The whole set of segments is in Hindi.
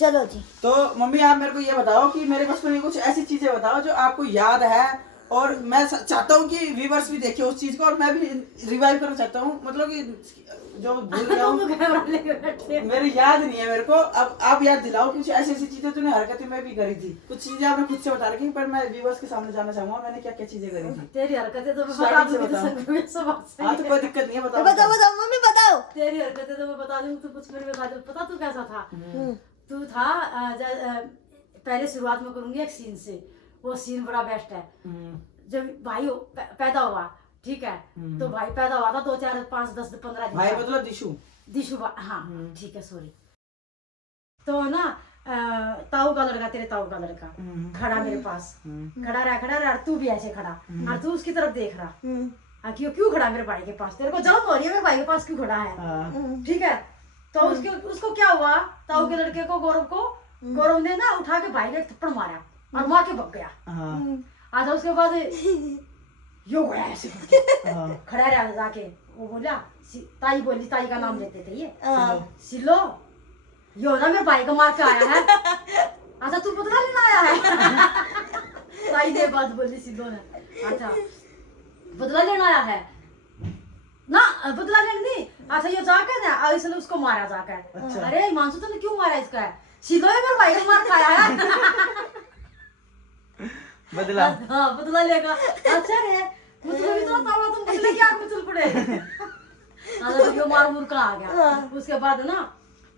चलो जी। तो मम्मी आप मेरे को ये बताओ कि मेरे बचपन में कुछ ऐसी चीजें बताओ जो आपको याद है, और मैं चाहता हूँ कि व्यूवर्स भी देखें उस चीज को, और मैं भी रिवाइव करना चाहता हूँ, मतलब कि जो भूल गया हूँ मेरे याद नहीं है मेरे को। अब आप याद दिलाओ कुछ ऐसी ऐसी चीजें तूने हरकतें में भी करी थी। कुछ चीजें आपने खुद से बता रखी, पर मैं व्यूवर्स के सामने जाना चाहूंगा मैंने क्या क्या चीजें करी थी। तेरी हरकतें तो मैं बता स्टार्टिंग से दूंगी, तो बताओ। सब में सब आपसे हाँ तो कोई दिक्कत नहीं है, बताओ बताओ बताओ मम्मी बताओ। तेरी हरकतें तो मैं बता दूंगी, तू कुछ मेरे बता दे। पता तू कैसा था? तू था पहले शुरुआत में करूंगी एक सीन से। वो सीन बड़ा बेस्ट है। जब भाई पैदा हुआ, ठीक है, तो भाई पैदा हुआ था 2 4 5 10 15 दिन। भाई मतलब दिशु। दिशु हाँ ठीक है, सॉरी। तो ना ताऊ का लड़का, तेरे ताऊ का लड़का खड़ा मेरे पास, खड़ा रहा, और तू भी ऐसे खड़ा, और तू उसकी तरफ देख रहा। क्यों खड़ा मेरे भाई के पास? तेरे को जलन हो रही है मेरे भाई के पास क्यों खड़ा है? ठीक है, तो उसको क्या हुआ, ताऊ के लड़के को, गौरव ने ना उठा के भाई ने एक थप्पड़ मारा और मार के भग गया। आधा उसके बाद यो गया ऐसे करके खड़ा रहा जाके। वो बोला, ताई बोली, ताई का नाम लेते थे ये, सिलो यो ना मेरे भाई को मार के आया है। अच्छा तू बदला लेना आया है? ताई ने बात बोली सिलो ने। अच्छा बदला लेना आया है ना? बदला लेने नहीं। अच्छा ये जाकर ना इसने उसको मारा जाकर। अच्छा। अरे मानसू तूने क्यों मारा इसका? सिलो है मेरे भाई को मार खाया है। बदला। हाँ बदला लेगा। अच्छा रे मतलब इतना तावा तुम बदले की आग में चल पड़े। तो यो मार मुर का आ गया। उसके बाद ना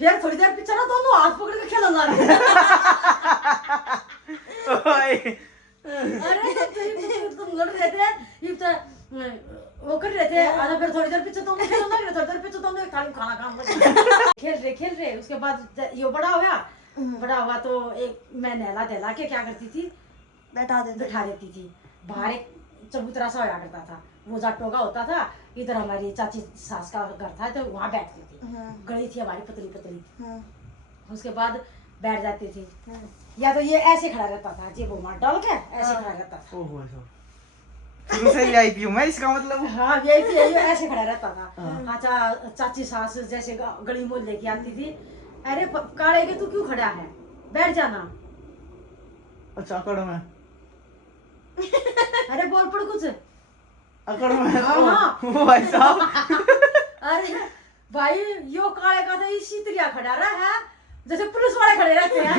फिर थोड़ी देर पीछे ना दोनों हाथ पकड़ के खेलने लगे। अरे तुम लड़ रहे थे, वो कर रहे थे। आधा फिर थोड़ी देर पीछे दोनों खेलने लगे, थोड़ी देर पीछे दोनों थाली खाना खाने खेल रहे। उसके बाद यो बड़ा हुआ तो एक मैं नहला दहला के क्या करती थी, बैठा देती थी। बाहर एक चबूतरा सा होया करता था, वो जाटोगा होता था। इधर हमारी चाची सास का घर था, तो वहाँ बैठती थी। गली थी हमारी पतली। उसके बाद बैठ जाती थी, या तो ये ऐसे खड़ा रहता था, जी वो मार डाल के ऐसे खड़ा रहता था। शुरू से वीआईपी हूं मैं, इसका मतलब। हाँ वीआईपी है, ये ऐसे खड़ा रहता था। अच्छा चाची सास जैसे गली मोल लेके आती थी, अरे काले के तू क्यों खड़ा है, बैठ जाना। अच्छा अकड़ में। अरे बोल पड़ कुछ। अकड़ में। हाँ। ओ भाई साहब। अरे भाई यो काले का तो इसी तरह खड़ा रहा है जैसे पुलिस वाले खड़े रहते हैं।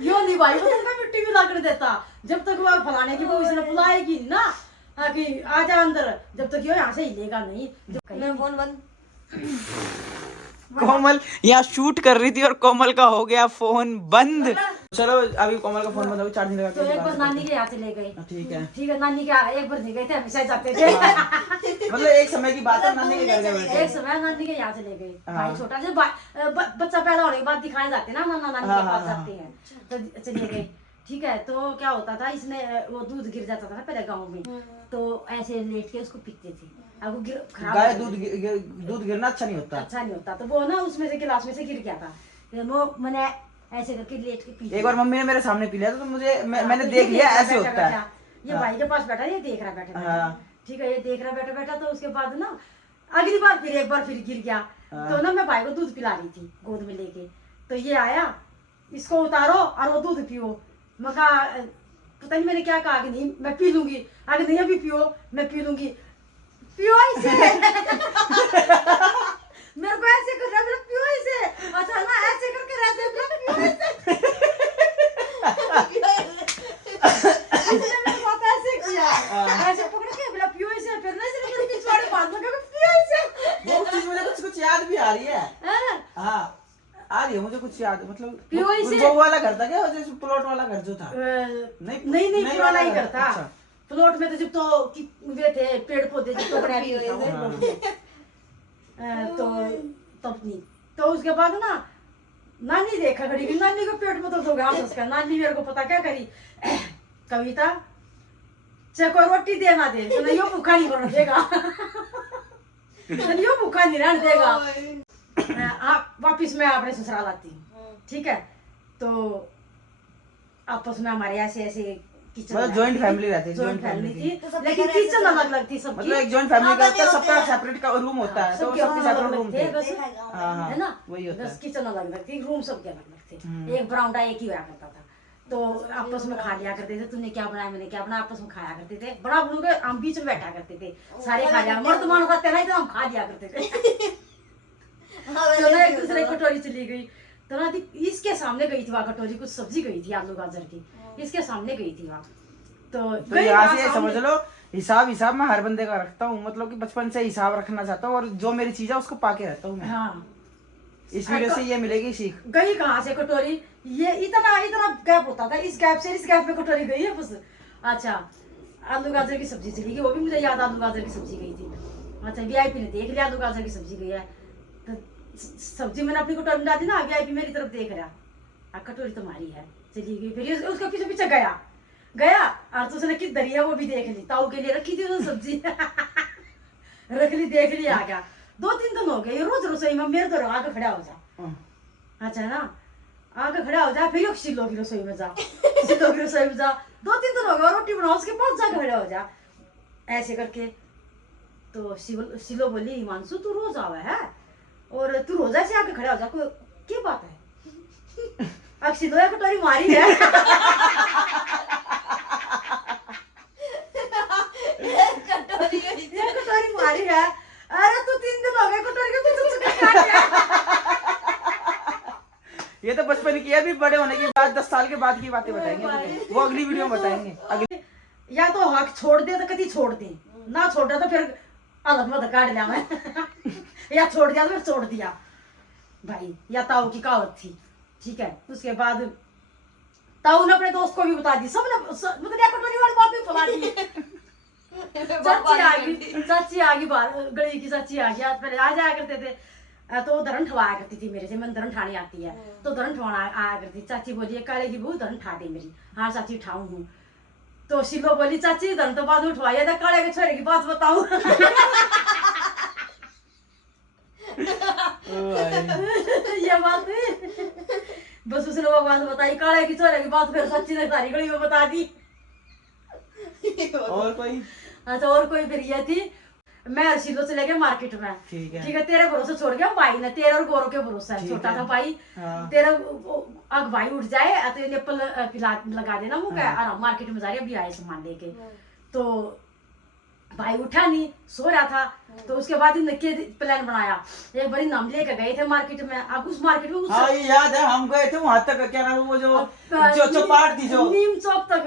यो नहीं भाई, वो तुमको मिट्टी भी ला कर देता जब तक वो फलाने की वो इसने बुलाएगी ना कि आजा अंदर, जब तक यो यहाँ से हिलेगा नहीं। मैं फोन बंद। कोमल यहाँ शूट कर रही थी और कोमल का हो गया फोन बंद। चलो अभी कोमल का फोन बंद हो गया, चार्जिंग लगा तो एक बार नानी के यहाँ से ले गई। ठीक है। ठीक है, नानी के एक बार ले गए थे, हमेशा जाते थे। मतलब एक समय की बात है, नानी के घर गए एक समय नानी के यहाँ से ले गई। भाई छोटा से बच्चा पैदा होने के बाद दिखाए जाते ना, नाना नानी के पास जाते हैं, तो चले गए। ठीक है, तो क्या होता था, इसने वो दूध गिर जाता था पहले गाँव में, तो ऐसे लेट के उसको पीते थे। अब वो गाय दूध गिरना अच्छा नहीं होता। तो वो ना उसमें से गिलास में से गिर गया था, वो मैंने ऐसे करके लेट के पी। एक बार मम्मी ने मेरे सामने पी लिया था, तो मुझे मैंने देख लिया ऐसे होता है। ये भाई के पास बैठा, ये देख रहा बैठा। ठीक है, ये देख रहा बैठा। तो उसके बाद ना अगली बार फिर एक बार फिर गिर गया। तो ना मैं भाई को दूध पिला रही थी गोद में लेके, तो ये आया, इसको उतारो और वो दूध पियो। मैं कहा पता नहीं मैंने क्या कहा कि नहीं मैं पी लूंगी, आगे नहीं अभी पियो, मैं पी लूंगी, पियो ऐसे। मेरे को ऐसे कर रहा, पियो ऐसे। अच्छा ना ऐसे करके रहते, पियो ऐसे। इसने मेरे साथ ऐसे किया, ऐसे पकड़ के बोला पियो ऐसे, फिर ना इसने मेरे पिछवाड़े बात में कहा पियो ऐसे। वो चीज मुझे कुछ याद भी आ रही है। हाँ आ रही है मुझे कुछ याद, मतलब वो वाला घर था क्या, जैसे प्लॉट वाला घर जो था? नहीं वाला ही घर था। प्लॉट में तो जब तो वे थे पेड़ पौधे जब तो बड़ा भी तो तब नहीं। तो उसके बाद ना नानी देखा खड़ी, नानी को पेट में दर्द हो गया उसका। नानी मेरे को पता क्या करी, कविता चाहे कोई रोटी दे ना दे तो यो भूखा नहीं रहने देगा। यो भूखा नहीं रहने देगा। वापिस मैं अपने ससुराल आती हूँ। ठीक है, तो आपस में हमारे ऐसे ऐसे किचन मतलब जॉइंट फैमिली रहती है, जॉइंट फैमिली थी, तो सब लेकिन जगह किचन रहते अलग अलग थी सबकी। मतलब एक जॉइंट फैमिली का होता है, हाँ, सबका होते हैं। सेपरेट का रूम होता है, तो सबके सबके अलग सेपरेट अलग रूम थे थे। बस, देखा है गाँव में। हाँ है ना, वही होता बस है। किचन अलग अलग थी, रूम सबके अलग अलग थे, एक बरामदा एक ही हुआ करता था। तो आपस में खा लिया करते थे, तूने क्या बनाया मैंने क्या बनाया, आपस में खाया करते थे, बड़ा बनू के हम बीच में बैठा करते थे, सारे खा लिया, मर्द मान खाते नहीं तो हम खा लिया करते थे। हाँ, तो वैसे ना ही एक दूसरे होता की कटोरी चली गई, तो ना इसके सामने गई थी वहाँ कटोरी, कुछ सब्जी गई थी आलू गाजर की, इसके सामने गई थी वहाँ। तो गई यहाँ वहाँ से सामने। समझ लो, हिसाब मैं हर बंदे का रखता हूँ, मतलब कि बचपन से हिसाब रखना चाहता हूँ, और जो मेरी चीज है उसको पाके रहता हूँ मैं। हाँ, इस वीडियो से ये मिलेगी सीख। गई कहाँ से कटोरी, ये इतना इतना गैप होता था, इस गैप से इस गैप में कटोरी गई है बस। अच्छा, आलू गाजर की सब्जी चली गई, वो भी मुझे याद, आलू गाजर की सब्जी गई थी। अच्छा, वीआईपी ने देख लिया आलू गाजर की सब्जी गई है, तो सब्जी मैंने अपनी कटोरी में डाली ना, वीआईपी मेरी तरफ देख रहा, कटोरी तुम्हारी है, चली गई। फिर उसके पीछे पीछे गया और तो उसने किस दरी है वो भी देख ली, ताऊ के लिए रखी थी उसने सब्जी। रख ली, देख ली, आ गया। 2-3 दिन हो गए ये रोज रसोई में मेरे तो आके खड़ा हो जा। अच्छा ना, आके खड़ा हो जा, फिर सिलो की रसोई में जा, सिलो की रसोई में जा, 2-3 दिन हो गए, रोटी बनाओ, उसके पास जाके खड़ा हो जा, ऐसे करके। तो सिलो बोली, हिमांशु तू रोज आवा है और तू रोज ऐसे आके खड़ा हो जा, कोई क्या बात है? अब सिलो या कटोरी मारी है। कटोरी गई थी। ये कटोरी मारी है, अरे तू 3 दिन हो गए कटोरी के पीछे से काट गया। ये तो बचपन की है, अभी बड़े होने के बाद 10 साल के बाद की बातें बताएंगे मुझे। वो अगली वीडियो में बताएंगे। अगली या तो हक छोड़ दे तो कभी छोड़ दे, ना छोड़ा तो फिर अलग मत काट लिया मैं। या छोड़ दिया तो फिर छोड़ दिया भाई, या ताऊ की कहावत थी, ठीक है। उसके बाद ताऊ ने अपने दोस्त को भी बता दी, सबने मतलब या कटोरी वाली बात भी बता दी। चाची आ गई बाहर, गली की चाची आ गई, पहले आ जाया करते थे, तो धरन ठवाया करती थी मेरे से, मन धरन ठानी आती है तो धरन ठवाना आया करती। चाची बोली काले की बहू धरन ठा दे मेरी, हाँ चाची ठाऊ हूँ। तो शिलो बोली चाची धरन तो बाद उठवाइए, तो काले के छोरे की बात बताऊं। ये बात बस उसने वो बात बताई, काले की छोरे की बात फिर सच्ची ने सारी गली में बता दी। और कोई? अच्छा, और कोई फिर ये थी, मैं और शिलो चले गए मार्केट में, ठीक है। ठीक है, तेरे भरोसे छोड़ गया भाई ने, तेरे और गोरो के भरोसे है, छोटा था भाई। हाँ। तेरा अग भाई उठ जाए तो निप्पल पिला लगा देना मुँह का, और हम मार्केट में जा रहे अभी आए सामान लेके। तो भाई उठा नहीं, सो रहा था। तो उसके बाद इनके प्लान बनाया, एक बारी नाम लेके गए थे मार्केट में। अब उस मार्केट में हाँ ये याद है, हम गए थे वहां तक, क्या नाम वो जो चौपाट थी, जो नीम चौक तक,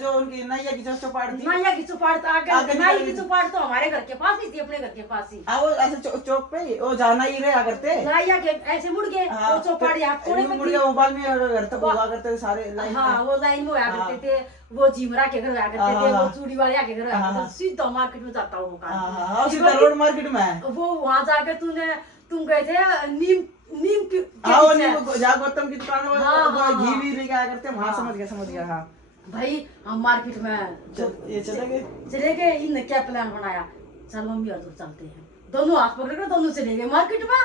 जो उनकी नैया की जो चौपाट थी, नैया की चौपाट आगे नाई की चौपाट तो हमारे घर के पास ही थी, अपने घर के पास ही। वो ऐसे चौक पे वो जाना ही रहा करते। नैया के ऐसे मुड़ गए, वो चौपाट यहाँ कोने में मुड़ थी। गया, वो बाद में घर तक हुआ करते थे सारे लाइन में। हाँ, वो लाइन में हुआ करते थे, वो जीवरा के घर हुआ करते थे, वो चूड़ी वाले के घर हुआ करते थे, सीधा मार्केट में जाता हूँ हाँ, सीधा रोड मार्केट में है। वो वहां जाके तुम गए थे नीम के हाँ, वो पीछे। जहाँ गौतम की दुकान है, हाँ, वो हाँ, घी हाँ। भी लेके आया करते हैं वहाँ। समझ गया हाँ। भाई हम मार्केट में ये चले गए, इन क्या प्लान बनाया, चल मम्मी और तू चलते हैं, दोनों हाथ पकड़ कर दोनों चले गए मार्केट में।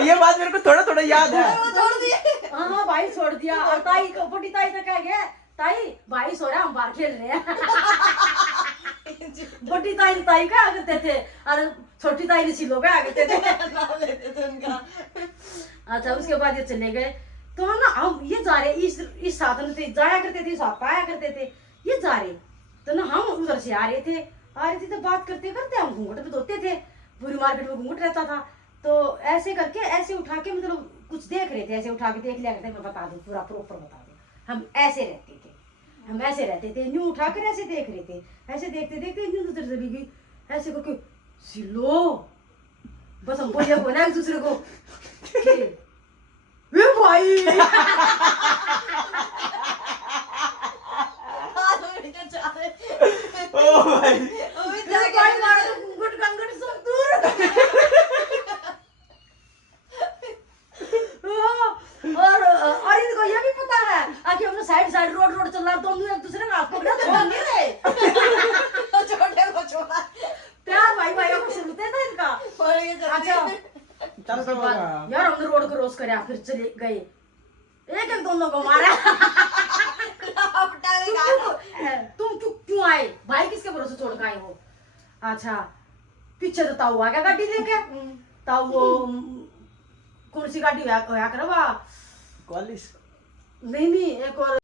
ये बात मेरे को थोड़ा थोड़ा याद है। वो छोड़ दिए। हाँ भाई छोड़ दिया, और ताई बड़ी ताई तक कह गए, ताई भाई सो रहा, हम बाहर खेल रहे हैं। बड़ी ताई क्या करते थे, और छोटी ताई ने सिलो क्या करते थे। नाम लेते थे उनका। अच्छा, उसके बाद ये चले गए, तो हम ना हम ये जा रहे इस साधन से जाया करते थे, साथ आया करते थे, ये जा रहे, तो ना हम उधर से आ रहे थे तो बात करते करते हम घूंघट पे धोते थे, पूरी मार्केट में घूंघट रहता था। तो ऐसे करके ऐसे उठा के मतलब कुछ देख रहे थे, ऐसे उठा के देख लिया करते, मैं बता दूं पूरा प्रॉपर बता दूं, हम ऐसे रहते थे, न्यू उठा कर ऐसे देख रहे थे, ऐसे देखते देखते न्यू नजर चली गई, ऐसे करके सिलो, बस हम बोले बोला एक दूसरे को ए भाई। ओ भाई, गुट गंगट सब दूर। और इनको ये भी पता है कि हमने साइड रोड चल रहा, दोनों एक दूसरे का हाथ पकड़ा, छोड़ नहीं रहे। छोटे को छोड़ा। प्यार भाई को शुरू था इनका। अच्छा, चल तो यार हमने रोड क्रॉस कराया, फिर चले गए, एक दोनों को मारा। मैंने कहा तुम क्यों आए? भाई किसके भरोसे छोड़ के आए हो? अच्छा, पीछे तो ताऊ आ गया गाड़ी लेके। ताऊ वो कौन सी गाड़ी होया करवा? क्वालिस। नहीं, एक और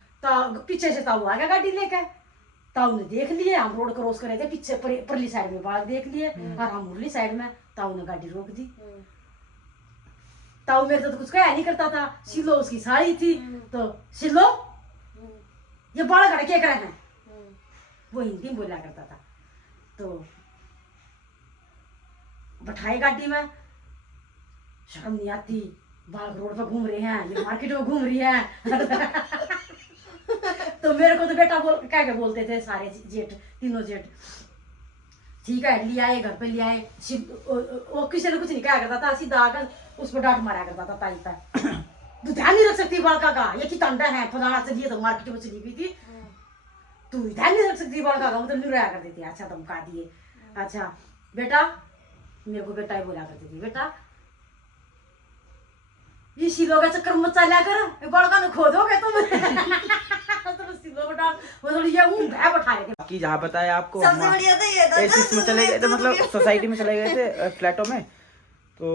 पीछे से ताऊ आ गया गाड़ी लेके। ताऊ ने देख लिए, हम रोड क्रॉस कर रहे थे, पीछे परली साइड में बाग देख लिए और हम उरली साइड में। ताऊ ने गाड़ी रोक दी। ताऊ मेरे तो कुछ कहा नहीं करता था। सिलो उसकी साड़ी थी, तो सिलो ये बाल खड़े क्या कर रहे हैं, वो हिंदी में बोला करता था। तो बैठाए गाड़ी में, शर्म नहीं आती, बाग रोड पे घूम रहे हैं, ये मार्केट में घूम रही है। तो मेरे को तो बेटा क्या बोलते थे सारे जेठ, तीनों जेठ। ठीक है, ले आए, घर पे ले आए। वो किसी ने कुछ नहीं कहा करता था, सीधा आकर उसको डांट मारा करता था ताई पे। तू ध्यान नहीं रख सकती बालका का, ये की तंडा है, फलाना से लिए तो मार्केट में चली गई थी, तू ध्यान नहीं रख सकती बालका का, मतलब नहीं रोया करती थी। अच्छा धमका दिए। अच्छा बेटा, मेरे को बेटा ही बोला करती थी, बेटा ये सिलो का चक्कर मत चला कर, बालका ने खो दोगे तुम। तो सिलो बटा वो थोड़ी ये भय बैठा रहे थे। बाकी जहाँ बताया आपको, सबसे बढ़िया तो ये था एसिस में चले गए थे, मतलब सोसाइटी में चले गए थे, फ्लैटों में। तो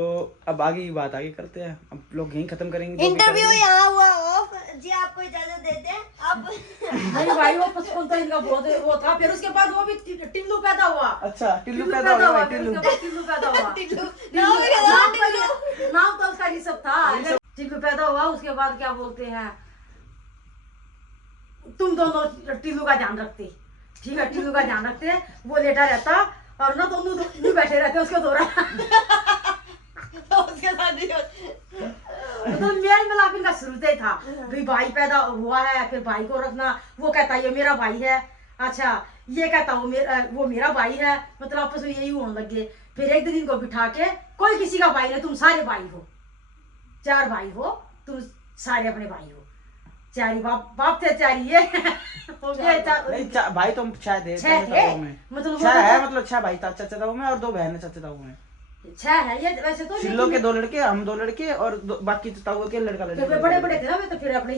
अब आगे की बात आगे करते हैं, अब लोग यहीं खत्म करेंगे जो भी इंटरव्यू करेंगे। यहाँ हुआ ऑफ जी, आपको इजाजत देते हैं आप। नहीं भाई, वो 55 इनका बहुत वो था। फिर उसके बाद वो भी टिल्लू पैदा हुआ। अच्छा, टिल्लू पैदा हुआ भाई, फिर टिल्लू। उसके बाद टिल्लू पैदा हुआ। टिल्लू नाम तो उसका ये सब था। टिल्लू पैदा हुआ, उसके बाद क्या बोलते हैं, तुम दोनों टिल्लू का ध्यान रखते, ठीक है, टिल्लू का ध्यान रखते। वो लेटा रहता और ना दोनों नहीं बैठे रहते उसके दौरा। उसके साथ मतलब मेल मिलाप इनका शुरू से ही था। भाई पैदा हुआ है, फिर भाई को रखना, वो कहता ये मेरा भाई है, अच्छा ये कहता वो मेरा भाई है, मतलब आपस में यही होने लगे। फिर एक दिन इनको बिठा के, कोई किसी का भाई नहीं, तुम सारे भाई हो, 4 भाई हो, तुम सारे अपने भाई हो। चारी बाप थे, चारी ये हो गए। नहीं, भाई तो शायद है 6 थे, मतलब 6 है, मतलब 6 भाई चाचा ताऊ में और 2 बहन चाचा ताऊ में। 6 है ये वैसे तो। शिल्लो के 2 लड़के, हम 2 लड़के और बाकी ताऊ के लड़का लड़की। बड़े बड़े थे ना, तो फिर अपने